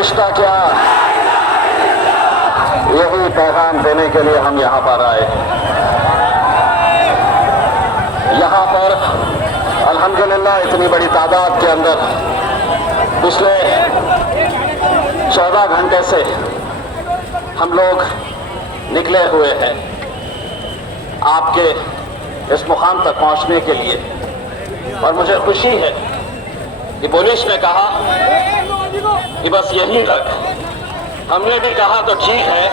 रिश्ता क्या, यही पैगाम देने के लिए हम यहाँ पर आए। यहाँ पर अल्हम्दुलिल्लाह इतनी बड़ी तादाद के अंदर पिछले 14 घंटे से हम लोग निकले हुए हैं आपके इस मुकाम तक पहुंचने के लिए। और मुझे खुशी है कि पुलिस ने कहा कि बस यहीं तक। हमने भी कहा तो ठीक है,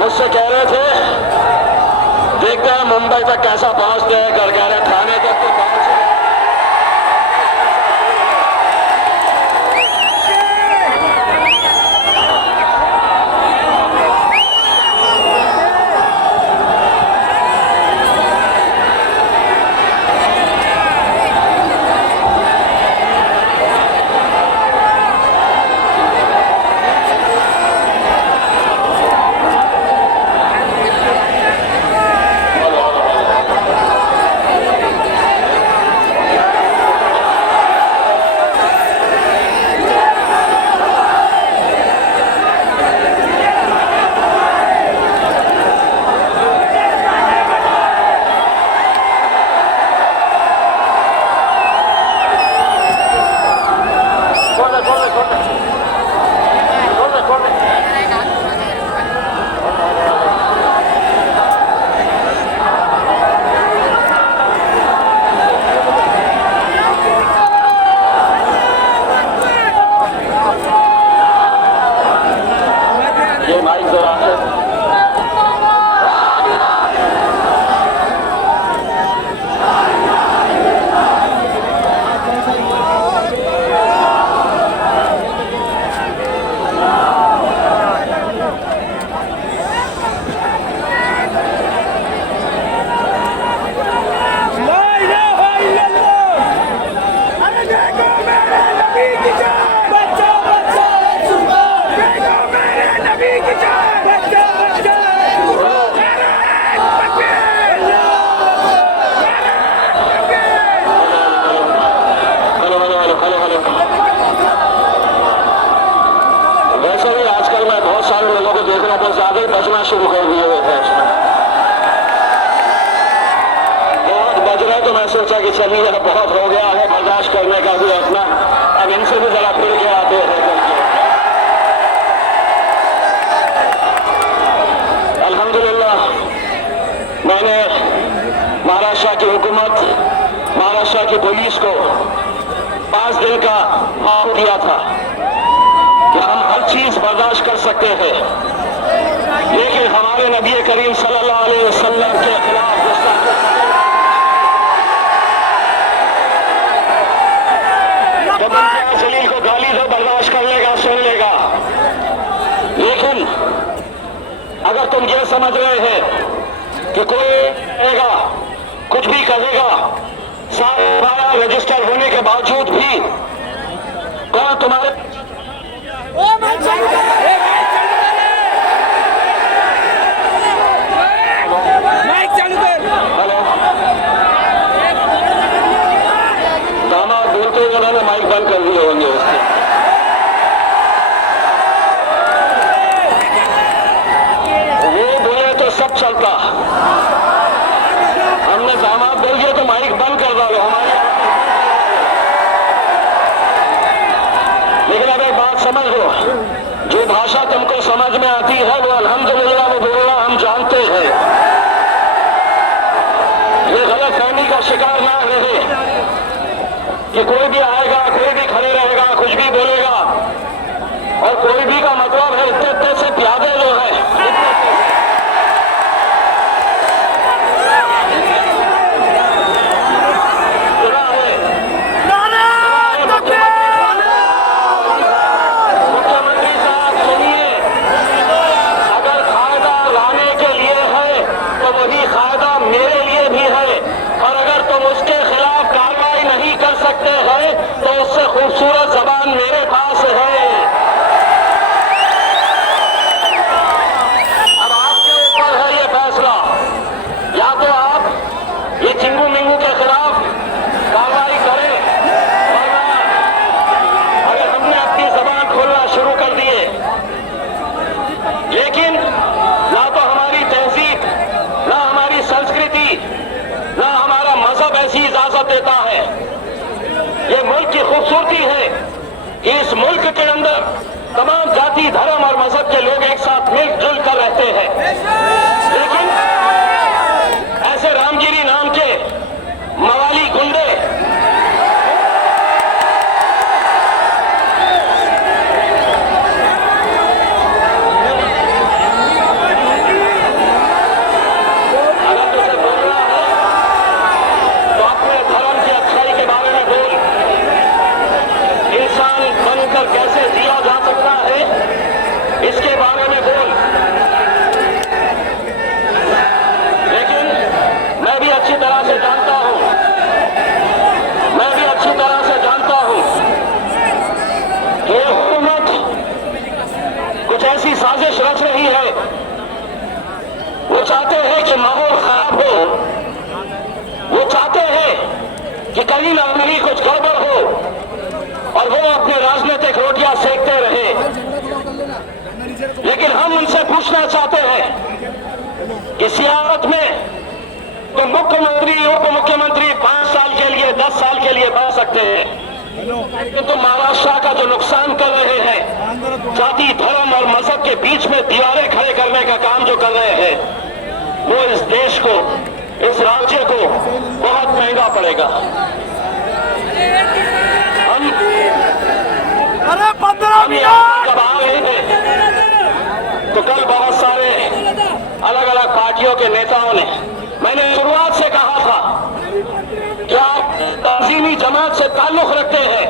मुझसे कह रहे थे देखते हैं मुंबई तक कैसा पहुंचते हैं, कर कह रहे थाने तक तो पहुंच। बजना शुरू कर दिए हुए थे। बहुत बज रहे तो मैं सोचा कि चलिए अब बहुत हो गया है, बर्दाश्त करने का भी अपना, अब इनसे भी जरा फिर के आते हैं करके। अल्हम्दुलिल्लाह मैंने महाराष्ट्र की हुकूमत, महाराष्ट्र की पुलिस को 5 दिन का माहौल दिया था कि हम हर चीज बर्दाश्त कर सकते हैं, लेकिन हमारे नबी करीम सल्लल्लाहु अलैहि वसल्लम के खिलाफ जब जलील को गाली दो बर्दाश्त कर लेगा, सुन लेगा। लेकिन अगर तुम ये समझ रहे हैं कि कोई करेगा, कुछ भी करेगा, सारा रजिस्टर होने के बावजूद भी कौन तुम्हारे दामाद बोलते हुए उन्होंने माइक बंद कर दिए होंगे उसके। वो बोले तो सब चलता, हमने दामाद बोल दिया तो माइक बंद कर दो हमारे। लेकिन अब एक बात समझ लो, जो भाषा तुमको समझ में आती है वो अल्हम्दुलिल्लाह वो बोलना हम जानते हैं। ये गलत फहमी का शिकार ना रहे कि कोई भी आएगा, कोई भी खड़े रहेगा, कुछ भी बोलेगा, और कोई भी का मतलब है इतने से प्यादे जो है तो उससे खूबसूरत जबान मेरे पास है। अब आपके ऊपर है ये फैसला, या तो आप ये चिंगू मिंगू के खिलाफ कार्रवाई करें, वरना अगर हमने अपनी जबान खोलना शुरू कर दिए, लेकिन ना तो हमारी तहजीब, ना हमारी संस्कृति, ना हमारा मजहब ऐसी इजाजत देता है। ये मुल्क की खूबसूरती है कि इस मुल्क के अंदर तमाम जाति, धर्म और मजहब के लोग एक साथ मिलजुल कर रहते हैं, लेकिन ऐसे रामगिरी नाम के मवाली गुंडे अगर तुझे बोलना है तो अपने धर्म की अच्छाई के बारे में बोल, इंसान बनकर कैसे जिया जा सकता है इसके बारे में बोल। लेकिन मैं भी अच्छी तरह से जानता हूं, कि हुकूमत कुछ ऐसी साजिश रच रही है। वो चाहते हैं कि माहौल खराब हो, वो चाहते हैं कि कहीं ना कहीं कुछ गड़बड़ हो और वो अपने राजनीतिक रोटियां सेकते रहे। लेकिन हम उनसे पूछना चाहते हैं कि सियासत में तो मुख्यमंत्री, उप मुख्यमंत्री 5 साल के लिए, 10 साल के लिए बन सकते हैं, लेकिन तो महाराष्ट्र का जो नुकसान कर रहे हैं, जाति, धर्म और मजहब के बीच में दीवारें खड़े करने का काम जो कर रहे हैं, वो इस देश को, इस राज्य को बहुत महंगा पड़ेगा। हम जब आ रहे थे तो कल बहुत सारे अलग अलग पार्टियों के नेताओं ने, मैंने शुरुआत से कहा था कि आप तंजीमी जमात से ताल्लुक रखते हैं,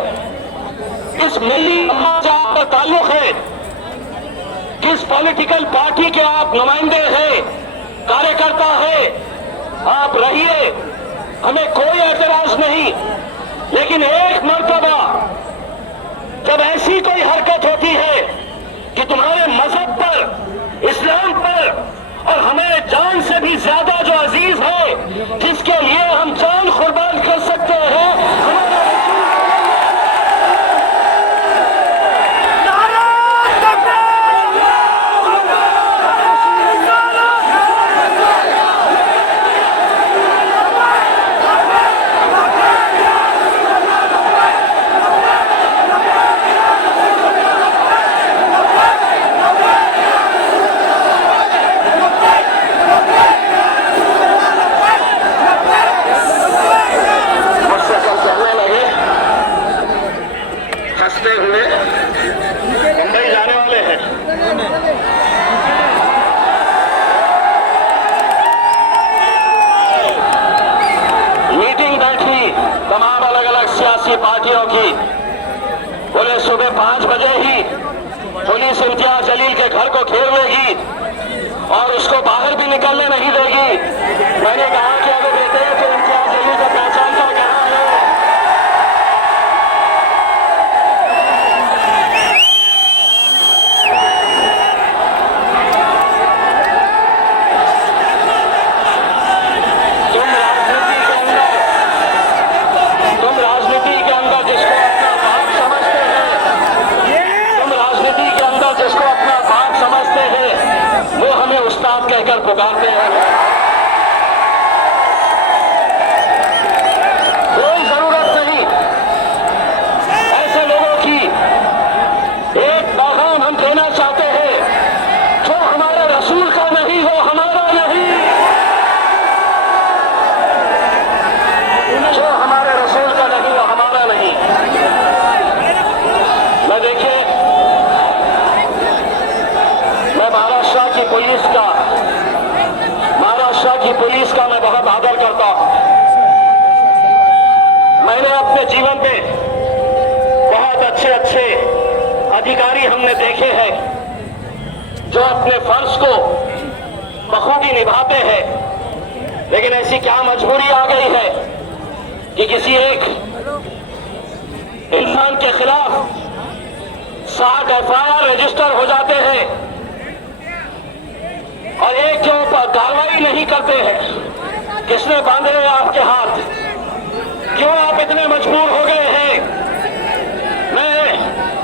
किस मिली जमात से आपका ताल्लुक है, किस पॉलिटिकल पार्टी के आप नुमाइंदे हैं, कार्यकर्ता है, आप रहिए, हमें कोई एतराज नहीं। लेकिन एक मर्तबा जब ऐसी कोई हरकत होती है कि तुम्हारे मजहब पर, इस्लाम पर और हमें जान से भी ज्यादा जो अजीज है, जिसके लिए हम जान कुर्बान कर सकते हैं, मुंबई जाने वाले हैं। मीटिंग बैठी तमाम अलग अलग सियासी पार्टियों की, बोले सुबह 5 बजे ही पुलिस इम्तियाज जलील के घर को घेर लेगी और उसको बाहर भी निकलने नहीं देगी। मैंने कहा कि अगर देते हैं तो इम्तियाज जलील को पहचान कर कहा है। कहकर पुकारते हैं। पुलिस का, महाराष्ट्र की पुलिस का मैं बहुत आदर करता हूं। मैंने अपने जीवन में बहुत अच्छे अच्छे अधिकारी हमने देखे हैं जो अपने फर्ज को बखूबी निभाते हैं, लेकिन ऐसी क्या मजबूरी आ गई है कि किसी एक इंसान के खिलाफ 60 FIR रजिस्टर हो जाते हैं और एक के ऊपर कार्रवाई नहीं करते हैं। किसने बांधे हैं आपके हाथ? क्यों आप इतने मजबूर हो गए हैं? मैं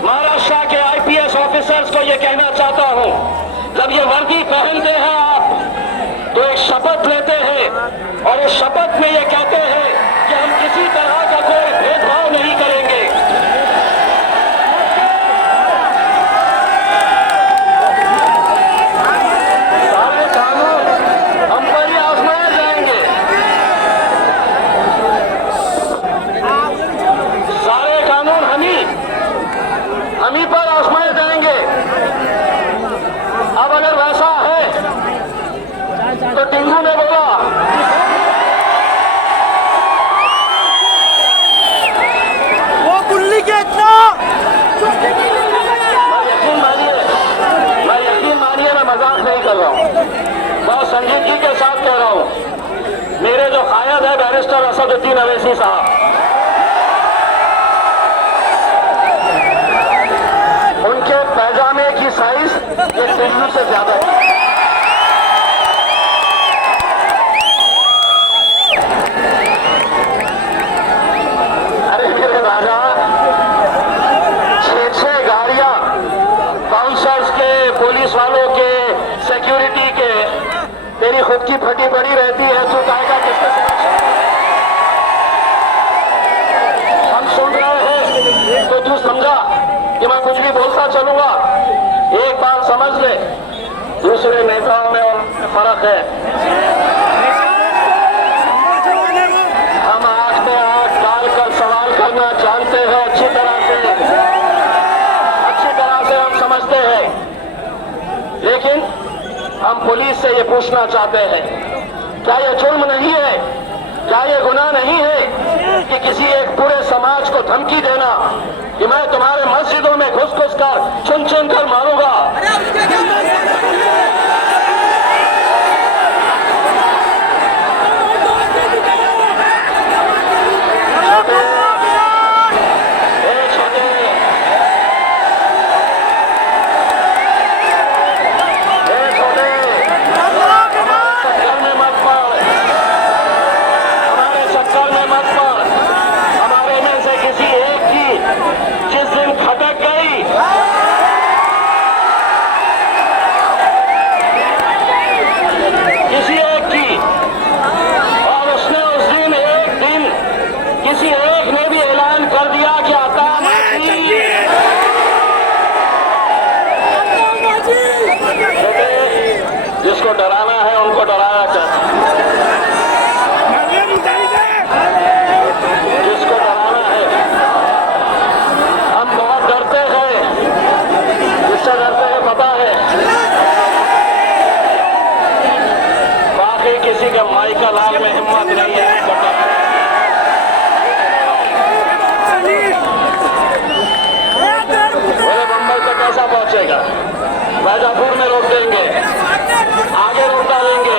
महाराष्ट्र के IPS ऑफिसर्स को यह कहना चाहता हूं, जब ये वर्दी पहनते हैं आप तो एक शपथ लेते हैं और इस शपथ में ये कहते हैं कि हम किसी तरह का कोई भेदभाव नहीं करेंगे। सारे कानून हम पर ही आजमाए जाएंगे, सारे कानून हम ही पर आजमाए जाएंगे। अब अगर वैसा है तो टिंगू ने बोला वो गुल्ली के इतना यकीन मानिए मैं मजाक नहीं कर रहा हूँ, बहुत संजीदगी के साथ कह रहा हूँ। मेरे जो कायद है बैरिस्टर असदुद्दीन अवैसी साहब, उनके पैजामे की साइज ये टिंगू से ज्यादा है। अरे मेरे राजा, 6 गाड़ियां बाउंसर्स के, पुलिस वालों के, सिक्योरिटी के, तेरी खुद की फटी पड़ी रहती है, तू कहेगा किसके साथ? हम सुन रहे हैं तो तू समझा कि मैं कुछ भी बोलता चलूंगा। एक बात समझ ले, दूसरे नेताओं में और फर्क है। हम आंख में आंख डालकर सवाल करना जानते हैं, अच्छी तरह से हम समझते हैं, लेकिन हम पुलिस से ये पूछना चाहते हैं, क्या ये जुर्म नहीं है, क्या ये गुनाह नहीं है कि किसी एक पूरे समाज को धमकी देना कि मैं तुम्हारे मस्जिदों में घुस घुस कर चुन चुन कर मारूंगा? जिसको डराना है उनको डराया जाता है, जिसको डराना है। हम बहुत डरते हैं, जिससे डरते हैं पता है, बाकी किसी के माई का लाल में हिम्मत नहीं है। बंबई तक कैसा पहुंचेगा? वैजापुर में रोक देंगे, आगे रोक डालेंगे,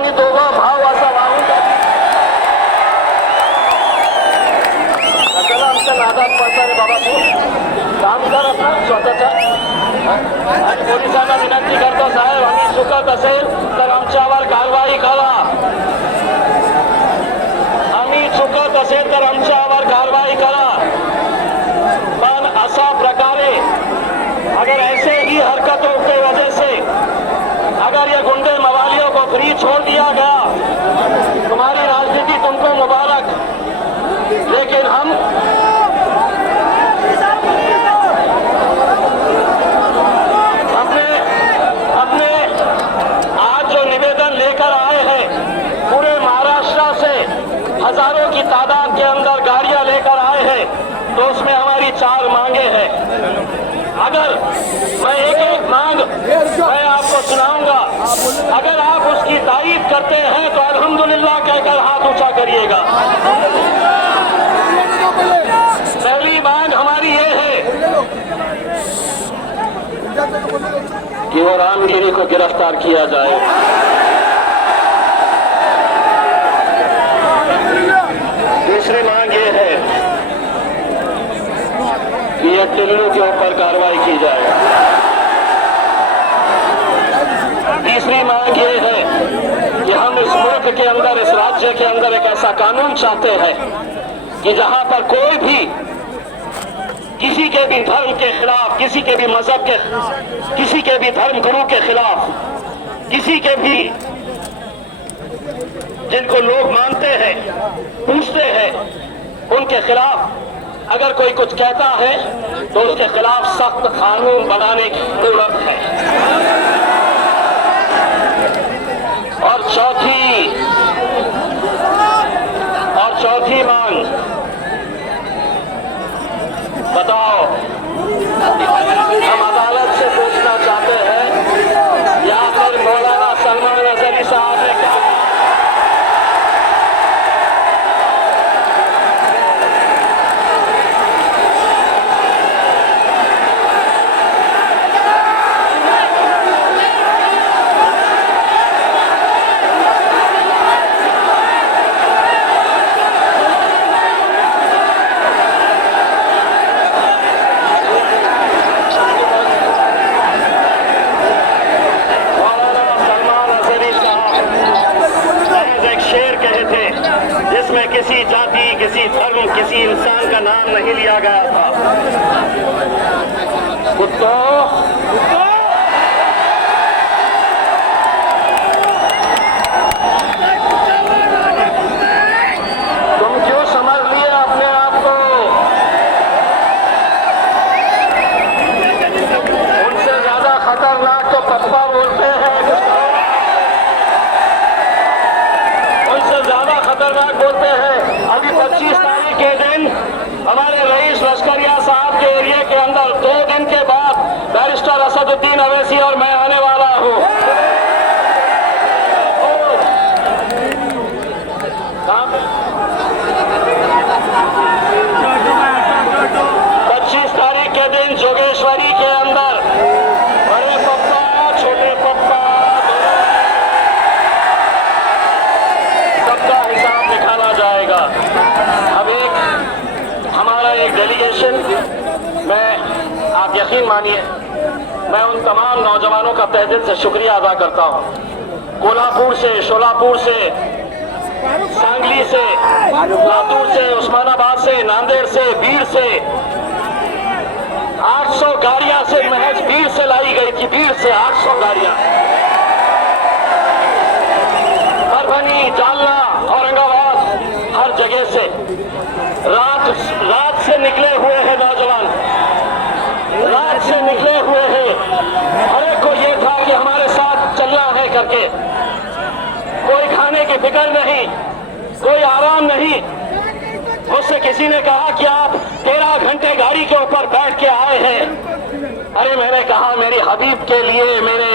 आणि दोघं भाव असा वाहून जातील. कशाला आमच्या नादात पडता रे बाबा, तू काम करत ना स्वतःचा. आणि पोलिसांना विनंती करतो, साहेब आम्ही चुकत असेल तर आमच्यावर कारवाई करा. आम्ही चुकत असेल तर आमच्यावर कारवाई करा. पण असा प्रकारे अगर ऐसे ही हरकतों की वजह से अगर ये गुंडे मवालियों को फ्री छोड़ दिया गया, तुम्हारी राजनीति तुमको मुबारक. लेकिन हम अपने आज जो निवेदन लेकर आए हैं, पूरे महाराष्ट्र से हजारों की तादाद के अंदर गाड़ियां लेकर आए हैं, तो उसमें हमारी 4 मांगे हैं. अगर मैं एक मांग मैं आपको सुनाऊंगा, अगर आप उसकी तारीफ करते हैं तो अल्हम्दुलिल्लाह कहकर हाथ ऊंचा करिएगा. पहली मांग हमारी ये है कि वो रामगिरी को गिरफ्तार किया जाए. दूसरी मांग ये है कि ये टिल्लू के ऊपर कार्रवाई की जाए. तीसरी मांग ये है कि हम इस मुल्क के अंदर, इस राज्य के अंदर एक ऐसा कानून चाहते हैं कि जहां पर कोई भी किसी के भी धर्म के खिलाफ, किसी के भी मजहब के, किसी के भी धर्म गुरु के खिलाफ, किसी के भी जिनको लोग मानते हैं, पूछते हैं, उनके खिलाफ अगर कोई कुछ कहता है तो उसके खिलाफ सख्त कानून बनाने की जरूरत है. और चौथी मांग, बताओ, हम अदालत से पूछना चाहते हैं या फिर मौलाना सलमान अजहरी साहब ने क्या किसी जाति, किसी धर्म, किसी इंसान का नाम नहीं लिया गया था. कुत्तों, तुम क्यों समझ लिए अपने आप को? उनसे ज्यादा खतरनाक तो पप्पा बोलते हैं, उनसे ज्यादा खतरनाक बोलते हैं. अभी 25 तारीख के दिन हमारे रईस लश्करिया साहब के एरिया के अंदर 2 दिन के बाद बैरिस्टर असदुद्दीन अवैसी और मैं आने वाला हूँ. 25 तारीख के दिन जोगेश्वरी के अंदर बड़े पप्पा, छोटे पप्पा, सबका हिसाब निकाला जाएगा. अब हमारा एक डेलीगेशन, मैं, आप यकीन मानिए, मैं उन तमाम नौजवानों का तहे दिल से शुक्रिया अदा करता हूँ. कोल्हापुर से, शोलापुर से, सांगली से, लातूर से, उस्मानाबाद से, नांदेड़ से, बीर से 800 गाड़ियां से, महज बीर से लाई गई थी. बीर से 800 गाड़ियां, परभनी, जालना, औरंगाबाद, हर जगह से रात से निकले हुए हैं नौजवान, रात से निकले हुए हैं. हर एक को ये था कि हमारे साथ चलना है करके. कोई खाने की फिक्र नहीं, कोई आराम नहीं. मुझसे किसी ने कहा कि आप 13 घंटे गाड़ी के ऊपर बैठ के आए हैं. अरे मैंने कहा, मेरी हबीब के लिए, मेरे